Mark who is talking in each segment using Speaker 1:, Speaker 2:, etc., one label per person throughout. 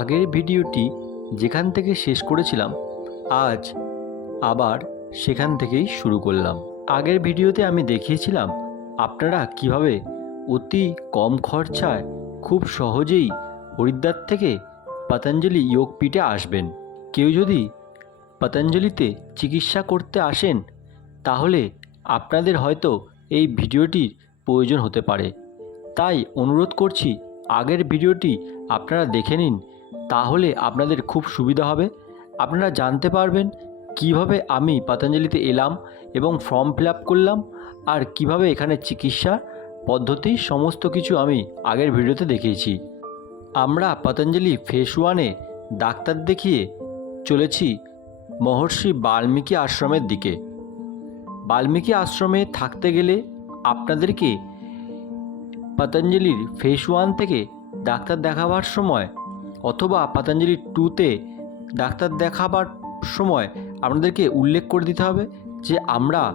Speaker 1: আগের ভিডিওটি যেখান থেকে শেষ করেছিলাম, আজ আবার সেখান থেকেই শুরু করলাম। আগের ভিডিওতে আমি দেখিয়েছিলাম, আপনারা কীভাবে অতি কম খরচায় খুব সহজেই হরিদ্বার থেকে পতঞ্জলি যোগপীঠে আসবেন। কেউ যদি পতঞ্জলিতে চিকিৎসা করতে আসেন, তাহলে আপনাদের হয়তো এই ভিডিওটির প্রয়োজন হতে পারে। তাই অনুরোধ করছি, আগের ভিডিওটি আপনারা দেখে নিন তাহলে আপনাদের খুব সুবিধা হবে। আপনারা জানতে পারবেন কীভাবে আমি পতঞ্জলিতে এলাম এবং ফর্ম ফিল আপ করলাম আর কীভাবে এখানে চিকিৎসা পদ্ধতি সমস্ত কিছু আমি আগের ভিডিওতে দেখিয়েছি। আমরা পতঞ্জলি ফেস ওয়ানে ডাক্তার দেখিয়ে চলেছি মহর্ষি বাল্মীকি আশ্রমের দিকে। বাল্মীকি আশ্রমে থাকতে গেলে আপনাদেরকে পতঞ্জলির ফেস ওয়ান থেকে ডাক্তার দেখাবার সময় অথবা পতঞ্জলি টুতে ডাক্তার দেখাবার সময় আপনাদেরকে উল্লেখ করে দিতে হবে যে আমরা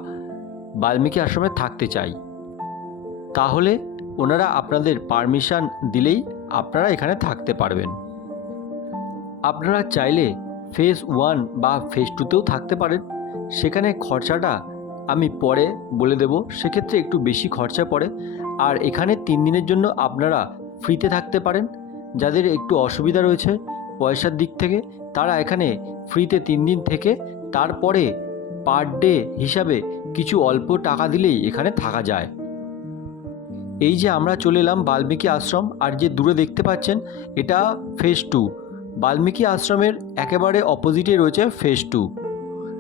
Speaker 1: বাল্মীকি আশ্রমে থাকতে চাই। তাহলে ওনারা আপনাদের পারমিশন দিলেই আপনারা এখানে থাকতে পারবেন। আপনারা চাইলে ফেজ ওয়ান বা ফেজ টুতেও থাকতে পারেন। সেখানে খরচাটা আমি পরে বলে দেব। সেক্ষেত্রে একটু বেশি খরচা পড়ে। আর এখানে তিন দিনের জন্য আপনারা ফ্রিতে থাকতে পারেন। যাদের একটু অসুবিধা রয়েছে পয়সার দিক থেকে, তারা এখানে ফ্রিতে তিন দিন থেকে তারপরে পার ডে হিসাবে কিছু অল্প টাকা দিলেই এখানে থাকা যায়। এই যে আমরা চলে এলাম বাল্মীকি আশ্রম, আর যে দূরে দেখতে পাচ্ছেন, এটা ফেজ টু। বাল্মীকি আশ্রমের একেবারে অপোজিটে রয়েছে ফেজ টু।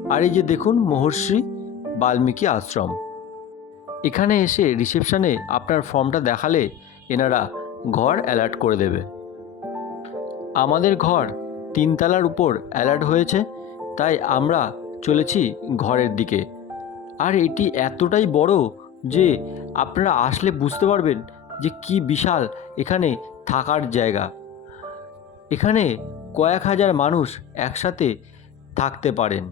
Speaker 1: আর এই যে দেখুন মহর্ষি বাল্মীকি আশ্রম। এখানে এসে রিসেপশনে আপনার ফর্মটা দেখালে এনারা ঘর অ্যালার্ট করে দেবে। আমাদের ঘর তিনতলার উপর অ্যালার্ট হয়েছে, তাই আমরা চলেছি ঘরের দিকে। আর এটি এতটাই বড় যে আপনারা আসলে বুঝতে পারবেন যে কি বিশাল এখানে থাকার জায়গা। এখানে কয়েক হাজার মানুষ একসাথে থাকতে পারেন।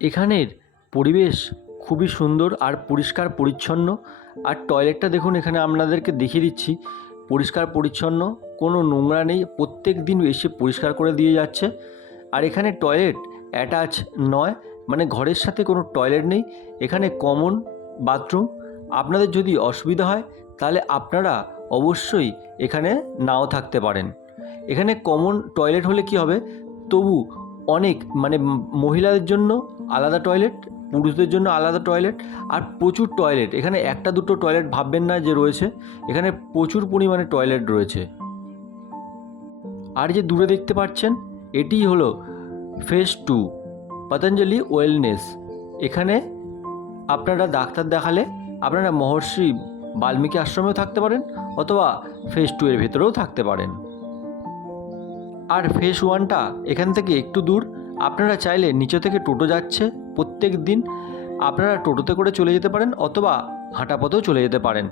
Speaker 1: এখানের পরিবেশ খুবই সুন্দর আর পরিষ্কার পরিচ্ছন্ন। আর টয়লেটটা দেখুন, এখানে আপনাদেরকে দেখিয়ে দিচ্ছি। পরিষ্কার পরিচ্ছন্ন, কোনো নোংরা নেই, প্রত্যেক দিন এসে পরিষ্কার করে দিয়ে যাচ্ছে। আর এখানে টয়লেট অ্যাটাচ নয় মানে ঘরের সাথে কোনো টয়লেট নেই, এখানে কমন বাথরুম আপনাদের যদি অসুবিধা হয়, তাহলে আপনারা অবশ্যই এখানে নাও থাকতে পারেন। এখানে কমন টয়লেট হলে কি হবে? তবু অনেক মানে মহিলাদের জন্য আলাদা টয়লেট পুরুষদের জন্য আলাদা টয়লেট আর প্রচুর টয়লেট এখানে একটা দুটো টয়লেট ভাববেন না যে রয়েছে, এখানে প্রচুর পরিমাণে টয়লেট রয়েছে। আর যে দূরে দেখতে পাচ্ছেন এটিই হলো ফেজ টু পতঞ্জলি ওয়েলনেস এখানে আপনারা ডাক্তার দেখালে আপনারা মহর্ষি বাল্মীকি আশ্রমেও থাকতে পারেন অথবা ফেজ টু এর ভেতরেও থাকতে পারেন। আর ফেস ওয়ানটা এখান থেকে একটু দূর, আপনারা চাইলে নিচে থেকে টোটো যাচ্ছে প্রত্যেক দিন আপনারা টোটোতে করে চলে যেতে পারেন অথবা হাঁটা পথেও চলে যেতে পারেন।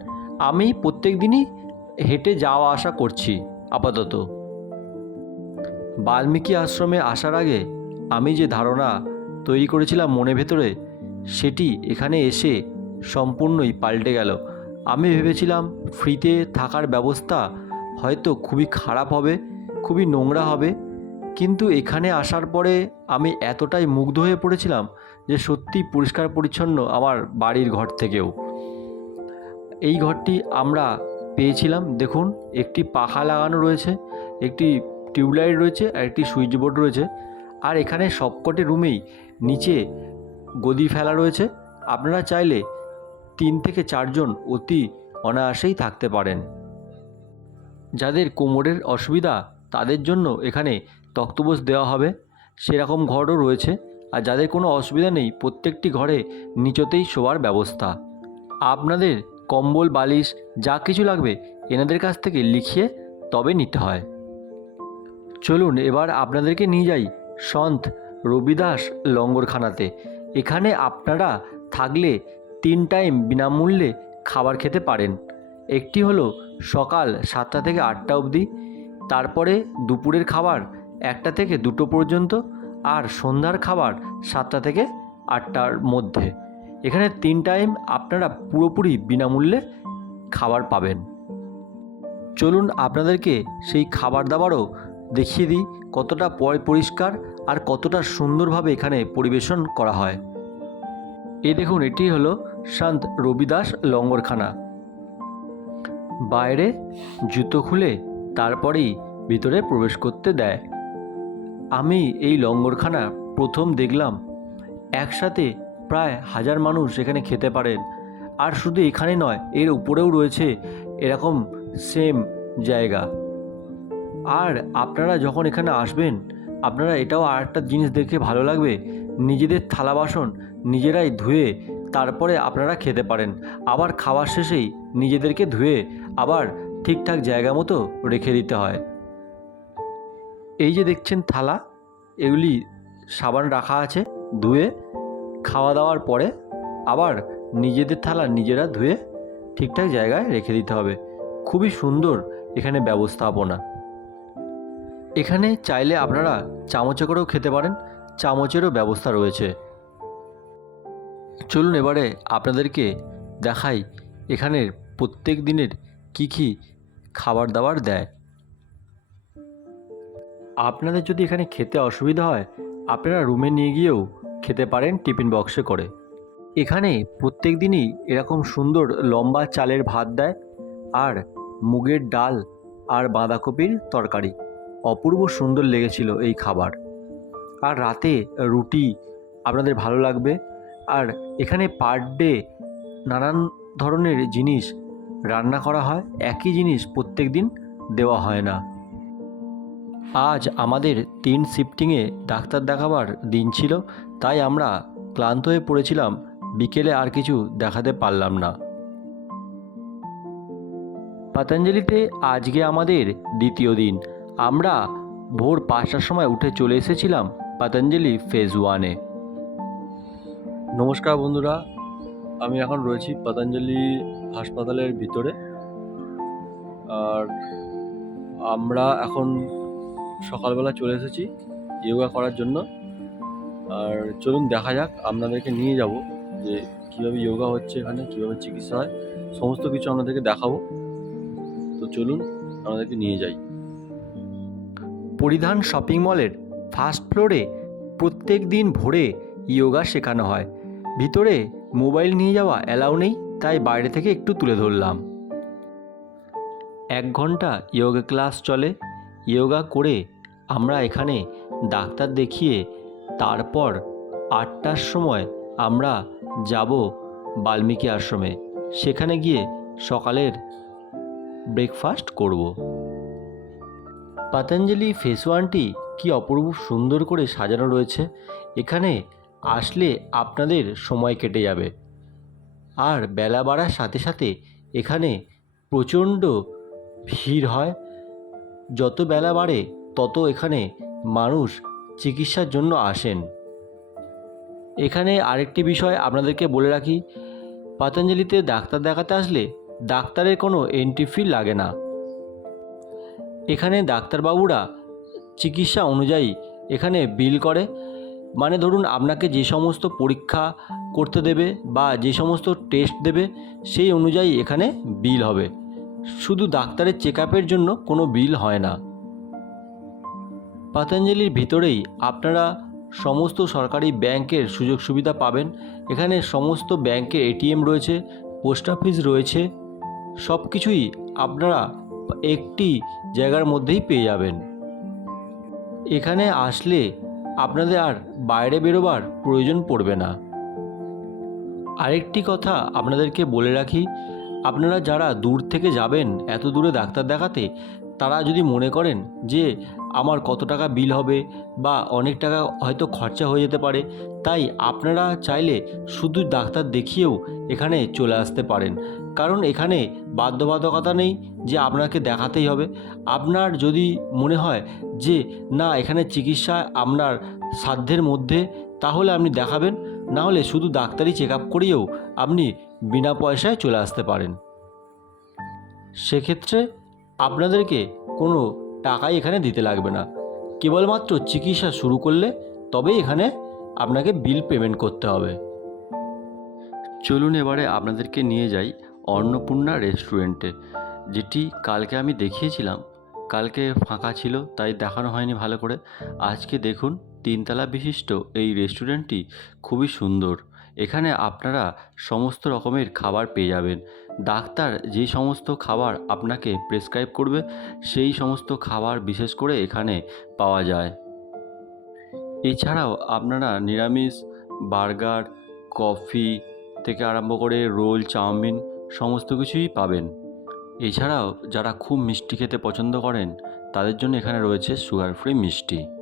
Speaker 1: আমি প্রত্যেক দিনই হেঁটে যাওয়া আসা করছি, আপাতত। বাল্মীকি আশ্রমে আসার আগে আমি যে ধারণা তৈরি করেছিলাম মনে ভেতরে, সেটি এখানে এসে সম্পূর্ণই পাল্টে গেল। আমি ভেবেছিলাম ফ্রিতে থাকার ব্যবস্থা হয়তো খুবই খারাপ হবে, খুবই নোংরা হবে, কিন্তু এখানে আসার পরে আমি এতটাই মুগ্ধ হয়ে পড়েছিলাম যে সত্যি পরিষ্কার পরিচ্ছন্ন আমার বাড়ির ঘর থেকেও। এই ঘরটি আমরা পেয়েছিলাম, দেখুন, একটি পাখা লাগানো রয়েছে, একটি টিউবলাইট রয়েছে, আর একটি সুইচ বোর্ড রয়েছে। আর এখানে সবকটি রুমেই নিচে গদি ফেলা রয়েছে। আপনারা চাইলে তিন থেকে চারজন অতি অনায়াসেই থাকতে পারেন। যাদের কোমরের অসুবিধা, তাদের জন্য এখানে তক্তবোস দেওয়া হবে। সেরকম ঘরও রয়েছে। আর যাদের কোনো অসুবিধা নেই, প্রত্যেকটি ঘরে নিচতেই শোয়ার ব্যবস্থা। আপনাদের কম্বল, বালিশ, যা কিছু লাগবে এনাদের কাছ থেকে লিখিয়ে তবে নিতে হয়। চলুন, এবার আপনাদেরকে নিয়ে যাই সন্ত রবিদাস লঙ্গরখানাতে। এখানে আপনারা থাকলে তিন টাইম বিনামূল্যে খাবার খেতে পারেন। একটি হলো সকাল সাতটা থেকে আটটা অবধি, তারপরে দুপুরের খাবার একটা থেকে দুটো পর্যন্ত আর সন্ধ্যার খাবার সাতটা থেকে আটটার মধ্যে। এখানে তিন টাইম আপনারা পুরোপুরি বিনামূল্যে খাবার পাবেন। চলুন আপনাদেরকে সেই খাবার দাবারও দেখিয়ে দিই, কতটা পরিষ্কার আর কতটা সুন্দরভাবে এখানে পরিবেশন করা হয়। এই দেখুন, এটি হলো শান্ত রবিদাস লঙ্গরখানা। বাইরে জুতো খুলে তারপরেই ভিতরে প্রবেশ করতে দেয়। আমি এই লঙ্গরখানা প্রথম দেখলাম। একসাথে প্রায় হাজার মানুষ এখানে খেতে পারেন। আর শুধু এখানে নয়, এর উপরেও রয়েছে এরকম সেম জায়গা। আর আপনারা যখন এখানে আসবেন, আপনারা এটাও আর একটা জিনিস দেখে ভালো লাগবে। নিজেদের থালা বাসন নিজেরাই ধুয়ে তারপরে আপনারা খেতে পারেন। আবার খাওয়ার শেষেই নিজেদেরকে ধুয়ে আবার ঠিকঠাক জায়গা মতো রেখে দিতে হয়। এই যে দেখছেন থালা, এগুলি সাবান রাখা আছে ধুয়ে, খাওয়া দাওয়ার পরে আবার নিজেদের থালা নিজেরা ধুয়ে ঠিকঠাক জায়গায় রেখে দিতে হবে। খুবই সুন্দর এখানে ব্যবস্থাপনা। এখানে চাইলে আপনারা চামচে করেও খেতে পারেন, চামচেরও ব্যবস্থা রয়েছে। চলুন এবারে আপনাদেরকে দেখাই এখানের প্রত্যেক দিনের কী কী খাবার দাবার দেয়। আপনাদের যদি এখানে খেতে অসুবিধা হয়, আপনারা রুমে নিয়ে গিয়েও খেতে পারেন টিফিন বক্সে করে। এখানে প্রত্যেক দিনই এরকম সুন্দর লম্বা চালের ভাত দেয় আর মুগের ডাল আর বাঁধাকপির তরকারি। অপূর্ব সুন্দর লেগেছিল এই খাবার। আর রাতে রুটি আপনাদের ভালো লাগবে। আর এখানে পার ডে নানান ধরনের জিনিস রান্না করা হয়। একই জিনিস প্রত্যেক দিন দেওয়া হয় না। আজ আমাদের তিন শিফটিংয়ে ডাক্তার দেখাবার দিন ছিল, তাই আমরা ক্লান্ত হয়ে পড়েছিলাম, বিকেলে আর কিছু দেখাতে পারলাম না। পতঞ্জলিতে আজকে আমাদের দ্বিতীয় দিন। আমরা ভোর পাঁচটার সময় উঠে চলে এসেছিলাম পতঞ্জলি ফেজ ওয়ানে। নমস্কার বন্ধুরা, আমি এখন রয়েছি পতঞ্জলি হাসপাতালের ভিতরে। আর আমরা এখন সকালবেলা চলে এসেছি যোগা করার জন্য। আর চলুন দেখা যাক, আপনাদেরকে নিয়ে যাব যে কীভাবে যোগা হচ্ছে এখানে, কীভাবে চিকিৎসা হয়, সমস্ত কিছু আপনাদেরকে দেখাবো। তো চলুন, আপনাদেরকে নিয়ে যাই। পরিধান শপিং মলের ফার্স্ট ফ্লোরে প্রত্যেক দিন ভোরে ইয়োগা শেখানো হয়। ভিতরে মোবাইল নিয়ে যাওয়া অ্যালাউ নেই, তাই বাইরে থেকে একটু তুলে ধরলাম। এক ঘণ্টা ইয়োগা ক্লাস চলে। যোগা করে আমরা এখানে ডাক্তার দেখিয়ে তারপর আটটার সময় আমরা যাব বাল্মীকি আশ্রমে। সেখানে গিয়ে সকালের ব্রেকফাস্ট করব। পতঞ্জলি ফেস ওয়ানটি কি অপূর্ব সুন্দর করে সাজানো রয়েছে। এখানে আসলে আপনাদের সময় কেটে যাবে। আর বেলা বাড়ার সাথে সাথে এখানে প্রচণ্ড ভিড় হয়। যত বেলা বাড়ে, তত এখানে মানুষ চিকিৎসার জন্য আসেন। এখানে আরেকটি বিষয় আপনাদেরকে বলে রাখি, পতঞ্জলিতে ডাক্তার দেখাতে আসলে ডাক্তারের কোনো এন্ট্রি ফি লাগে না। এখানে ডাক্তারবাবুরা চিকিৎসা অনুযায়ী এখানে বিল করে মানে ধরুন আপনাকে যে সমস্ত পরীক্ষা করতে দেবে বা যে সমস্ত টেস্ট দেবে, সেই অনুযায়ী এখানে বিল হবে। শুধু ডাক্তারের চেক জন্য কোনো বিল হয় না। পতঞ্জলির ভিতরেই আপনারা সমস্ত সরকারি ব্যাংকের সুযোগ সুবিধা পাবেন। এখানে সমস্ত ব্যাংকের এটিএম রয়েছে, পোস্ট অফিস রয়েছে সব কিছুই আপনারা একটি জায়গার মধ্যেই পেয়ে যাবেন। এখানে আসলে আপনাদের আর বাইরে বেরোবার প্রয়োজন পড়বে না। আরেকটি কথা আপনাদেরকে বলে রাখি আপনারা যারা দূর থেকে যাবেন, এত দূরে ডাক্তার দেখাতে, তারা যদি মনে করেন যে আমার কত টাকা বিল হবে বা অনেক টাকা হয়তো খরচা হয়ে যেতে পারে, তাই আপনারা চাইলে শুধু ডাক্তার দেখিয়েও এখানে চলে আসতে পারেন। কারণ এখানে বাধ্যবাধকতা নেই যে আপনাকে দেখাতেই হবে। আপনার যদি মনে হয় যে, না, এখানে চিকিৎসা আপনার সাধ্যের মধ্যে, তাহলে আপনি দেখাবেন। না হলে শুধু ডাক্তারি চেক আপ করিয়েও আপনি বিনা পয়সায় চলে আসতে পারেন। সেক্ষেত্রে আপনাদেরকে কোনো টাকাই এখানে দিতে লাগবে না। কেবলমাত্র চিকিৎসা শুরু করলে তবেই এখানে আপনাকে বিল পেমেন্ট করতে হবে। চলুন এবারে আপনাদেরকে নিয়ে যাই অন্নপূর্ণা রেস্টুরেন্টে, যেটি কালকে আমি দেখিয়েছিলাম। কালকে ফাঁকা ছিল, তাই দেখানো হয়নি ভালো করে। আজকে দেখুন, তিনতলা বিশিষ্ট এই রেস্টুরেন্টটি খুবই সুন্দর। এখানে আপনারা সমস্ত রকমের খাবার পেয়ে যাবেন। ডাক্তার যে সমস্ত খাবার আপনাকে প্রেসক্রাইব করবে, সেই সমস্ত খাবার বিশেষ করে এখানে পাওয়া যায়। এছাড়াও আপনারা নিরামিষ, বার্গার, কফি থেকে আরম্ভ করে রোল, চাউমিন সমস্ত কিছুই পাবেন। এছাড়াও যারা খুব মিষ্টি খেতে পছন্দ করেন, তাদের জন্য এখানে রয়েছে সুগার ফ্রি মিষ্টি।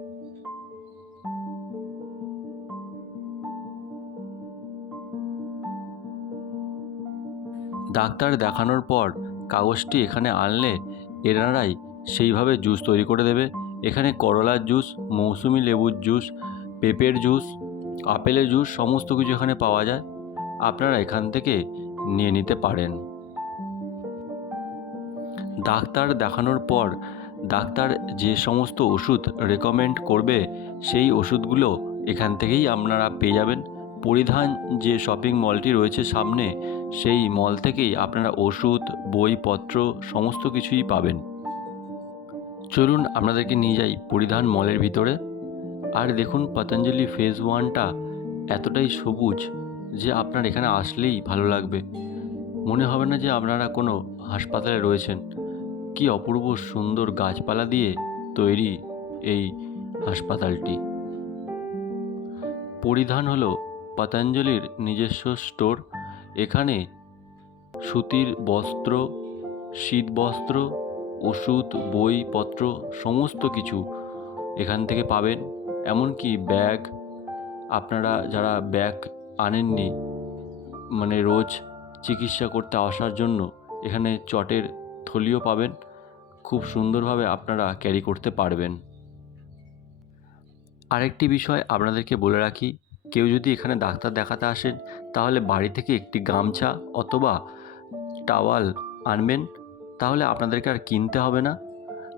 Speaker 1: ডাক্তার দেখানোর পর কাগজটি এখানে আনলে এনারাই সেইভাবে জুস তৈরি করে দেবে। এখানে করলার জুস, মৌসুমি লেবুর জুস, পেঁপের জুস, আপেলের জুস সমস্ত কিছু এখানে পাওয়া যায়। আপনারা এখান থেকে নিয়ে নিতে পারেন। ডাক্তার দেখানোর পর ডাক্তার যে সমস্ত ওষুধ রেকমেন্ড করবে, সেই ওষুধগুলো এখান থেকেই আপনারা পেয়ে যাবেন। পরিধান যে শপিং মলটি রয়েছে সামনে, সেই মল থেকেই আপনারা ওষুধ, বইপত্র, সমস্ত কিছুই পাবেন। চলুন আপনাদেরকে নিয়ে যাই পরিধান মলের ভিতরে। আর দেখুন পতঞ্জলি ফেজ ওয়ানটা এতটাই সবুজ যে আপনার এখানে আসলেই ভালো লাগবে। মনে হবে না যে আপনারা কোনো হাসপাতালে রয়েছেন। কি অপূর্ব সুন্দর গাছপালা দিয়ে তৈরি এই হাসপাতালটি। পরিধান হলো পতঞ্জলির নিজস্ব স্টোর। এখানে সুতির বস্ত্র শীত বস্ত্র ওষুধ, বইপত্র সমস্ত কিছু এখান থেকে পাবেন। এমনকি ব্যাগ, আপনারা যারা ব্যাগ আনেননি মানে রোজ চিকিৎসা করতে আসার জন্য এখানে চটের থলিও পাবেন। খুব সুন্দরভাবে আপনারা ক্যারি করতে পারবেন। আরেকটি বিষয় আপনাদেরকে বলে রাখি কেউ যদি এখানে ডাক্তার দেখাতে আসেন তাহলে বাড়ি থেকে একটি গামছা অথবা টাওয়াল আনবেন, তাহলে আপনাদেরকে আর কিনতে হবে না।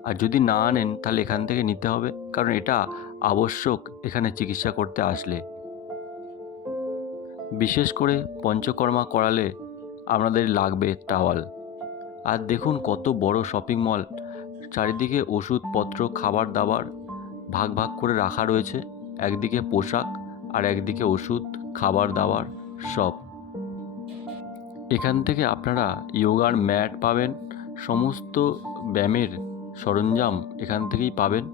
Speaker 1: আর যদি না আনেন, তাহলে এখান থেকে নিতে হবে, কারণ এটা আবশ্যক এখানে চিকিৎসা করতে আসলে। বিশেষ করে পঞ্চকর্মা করালে আপনাদের লাগবে টাওয়াল। আর দেখুন কত বড় শপিং মল। চারিদিকে ওষুধপত্র, খাবার দাবার ভাগ ভাগ করে রাখা রয়েছে। একদিকে পোশাক আর একদিকে ওষুধ, খাবার দাবার, সব। এখান থেকে আপনারা যোগার ম্যাট পাবেন, সমস্ত ব্যায়ামের সরঞ্জাম এখান থেকেই পাবেন।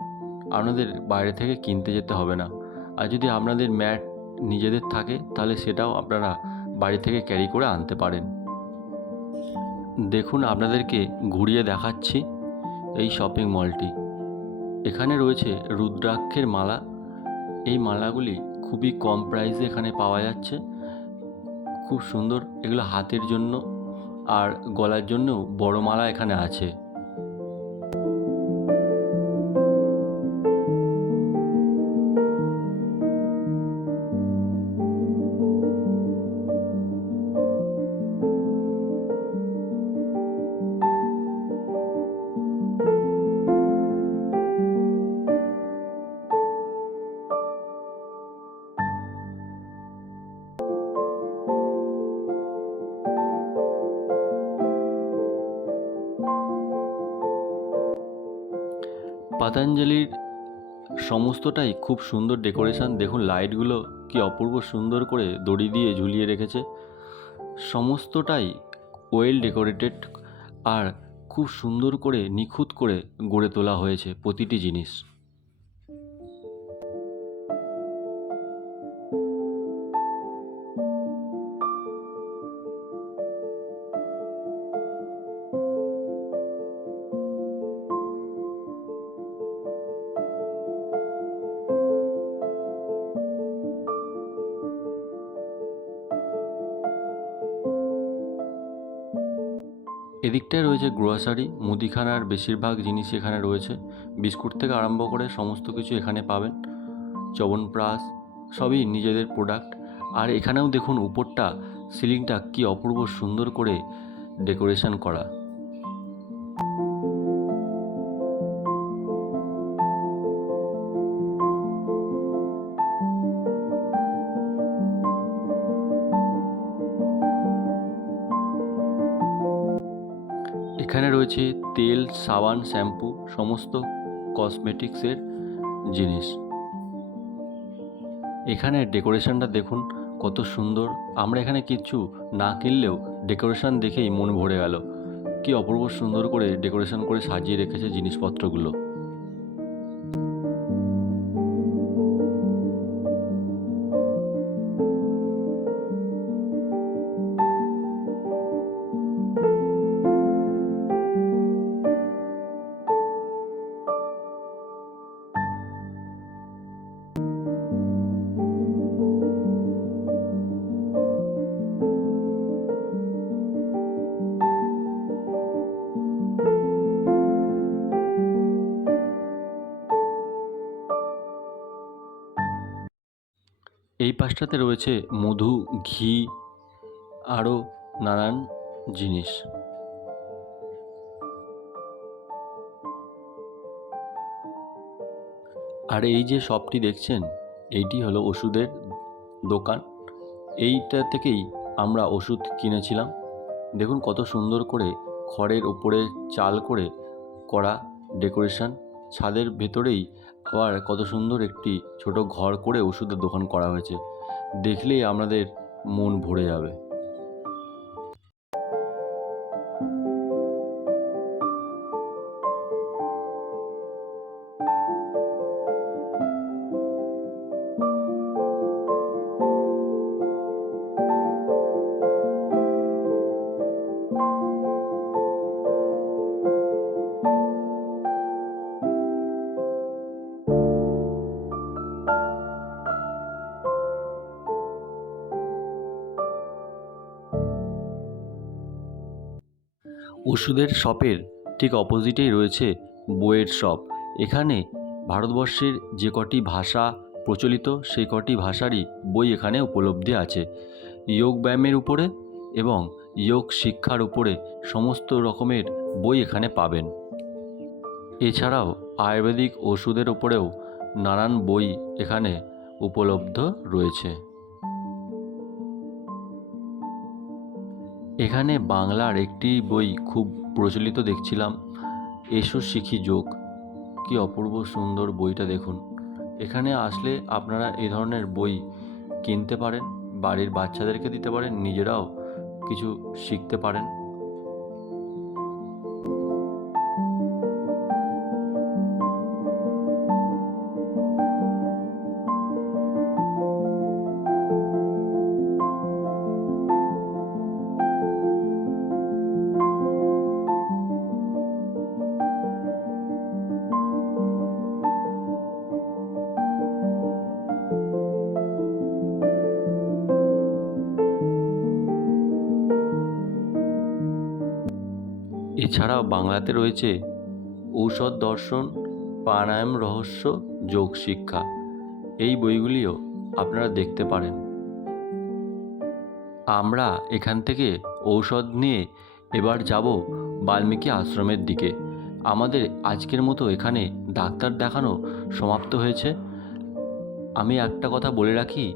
Speaker 1: আপনাদের বাইরে থেকে কিনতে যেতে হবে না। আর যদি আপনাদের ম্যাট নিজেদের থাকে, তাহলে সেটাও আপনারা বাড়ি থেকে ক্যারি করে আনতে পারেন। দেখুন, আপনাদেরকে ঘুরিয়ে দেখাচ্ছি এই শপিং মলটি। এখানে রয়েছে রুদ্রাক্ষের মালা। এই মালাগুলি খুবই কম প্রাইসে এখানে পাওয়া যাচ্ছে। খুব সুন্দর, এগুলো হাতের জন্য আর গলার জন্যও বড় মালা এখানে আছে। পতঞ্জলির সমস্তটাই খুব সুন্দর ডেকোরেশন। দেখুন, লাইটগুলো কি অপূর্ব সুন্দর করে দড়ি দিয়ে ঝুলিয়ে রেখেছে। সমস্তটাই ওয়েল ডেকোরেটেড আর খুব সুন্দর করে নিখুঁত করে গড়ে তোলা হয়েছে প্রতিটি জিনিস। এদিকটায় রয়েছে গ্রোসারি মুদিখানার বেশিরভাগ জিনিস এখানে রয়েছে। বিস্কুট থেকে আরম্ভ করে সমস্ত কিছু এখানে পাবেন। চবনপ্রাস সবই নিজেদের প্রোডাক্ট আর এখানেও দেখুন, উপরটা সিলিংটা কি অপূর্ব সুন্দর করে ডেকোরেশন করা। এখানে রয়েছে তেল, সাবান, শ্যাম্পু, সমস্ত কসমেটিক্সের জিনিস। এখানে ডেকোরেশনটা দেখুন, কত সুন্দর। আমরা এখানে কিচ্ছু না কিনলেও ডেকোরেশন দেখেই মন ভরে গেল। কি অপূর্ব সুন্দর করে ডেকোরেশন করে সাজিয়ে রেখেছে জিনিসপত্রগুলো। এই পাশটাতে রয়েছে মধু, ঘি, আরও নানান জিনিস। আর এই যে শপটি দেখছেন এইটি হলো ওষুধের দোকান। এইটা থেকেই আমরা ওষুধ কিনেছিলাম। দেখুন কত সুন্দর করে খড়ের উপরে চাল করে করা ডেকোরেশন। ছাদের ভেতরেই আবার কত সুন্দর একটি ছোট ঘর করে ওষুধের দোকান করা হয়েছে। দেখলেই আমাদের মন ভরে যাবে। ওষুধের শপের ঠিক অপোজিটেই রয়েছে বইয়ের শপ। এখানে ভারতবর্ষের যে কটি ভাষা প্রচলিত, সেই কটি ভাষারই বই এখানে উপলব্ধি আছে। যোগ ব্যায়ামের উপরে এবং যোগ শিক্ষার উপরে সমস্ত রকমের বই এখানে পাবেন। এছাড়াও আয়ুর্বেদিক ওষুধের উপরেও নানান বই এখানে উপলব্ধ রয়েছে। এখানে বাংলার একটি বই খুব প্রচলিত দেখছিলাম, এসো শিখি যোগ। কি অপূর্ব সুন্দর বইটা দেখুন। এখানে আসলে আপনারা এই ধরনের বই কিনতে পারেন, বাড়ির বাচ্চাদেরকে দিতে পারেন, নিজেরাও কিছু শিখতে পারেন। এছাড়াও বাংলাতে রয়েছে ঔষধ দর্শন, প্রাণায়াম, রহস্য, যোগ শিক্ষা। এই বইগুলিও আপনারা দেখতে পারেন। আমরা এখান থেকে ঔষধ নিয়ে এবার যাব বাল্মীকি আশ্রমের দিকে। আমাদের আজকের মতো এখানে ডাক্তার দেখানো সমাপ্ত হয়েছে। আমি একটা কথা বলে রাখি,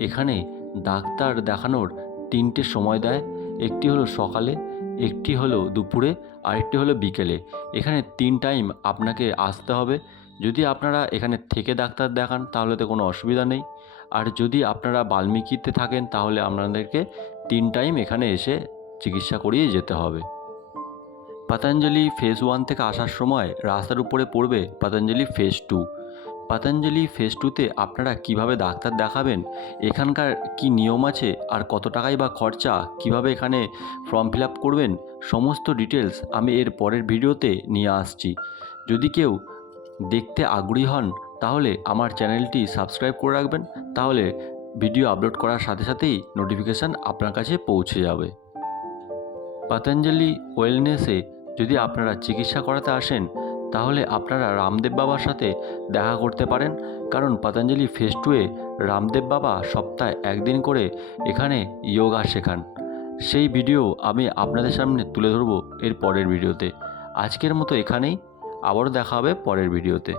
Speaker 1: এখানে ডাক্তার দেখানোর তিনটে সময় দেয়। একটি হলো সকালে একটি হলো দুপুরে, আরেকটি হলো বিকেলে। এখানে তিন টাইম আপনাকে আসতে হবে। যদি আপনারা এখানে থেকে ডাক্তার দেখান, তাহলে তো কোনো অসুবিধা নেই। আর যদি আপনারা বাল্মীকিতে থাকেন, তাহলে আপনাদেরকে তিন টাইম এখানে এসে চিকিৎসা করিয়ে যেতে হবে। পতঞ্জলি ফেজ ওয়ান থেকে আসার সময় রাস্তার উপরে পড়বে Patanjali phase two Patanjali phase টুতে আপনারা কীভাবে ডাক্তার দেখাবেন? এখানকার কি নিয়ম আছে? আর কত টাকাই বা খরচা? কীভাবে এখানে ফর্ম ফিল আপ করবেন? সমস্ত ডিটেলস আমি এর পরের ভিডিওতে নিয়ে আসছি। যদি কেউ দেখতে আগ্রহী হন, তাহলে আমার চ্যানেলটি সাবস্ক্রাইব করে রাখবেন। তাহলে ভিডিও আপলোড করার সাথে সাথেই নোটিফিকেশান আপনার কাছে পৌঁছে যাবে। পতঞ্জলি ওয়েলনেসে যদি আপনারা চিকিৎসা করাতে আসেন তাহলে আপনারা রামদেব বাবার সাথে দেখা করতে পারেন। কারণ পতঞ্জলি ফেস টুয়ে রামদেব বাবা সপ্তাহে একদিন করে এখানে যোগা শেখান। সেই ভিডিও আমি আপনাদের সামনে তুলে ধরবো এর পরের ভিডিওতে আজকের মতো এখানেই। আবারও দেখা হবে পরের ভিডিওতে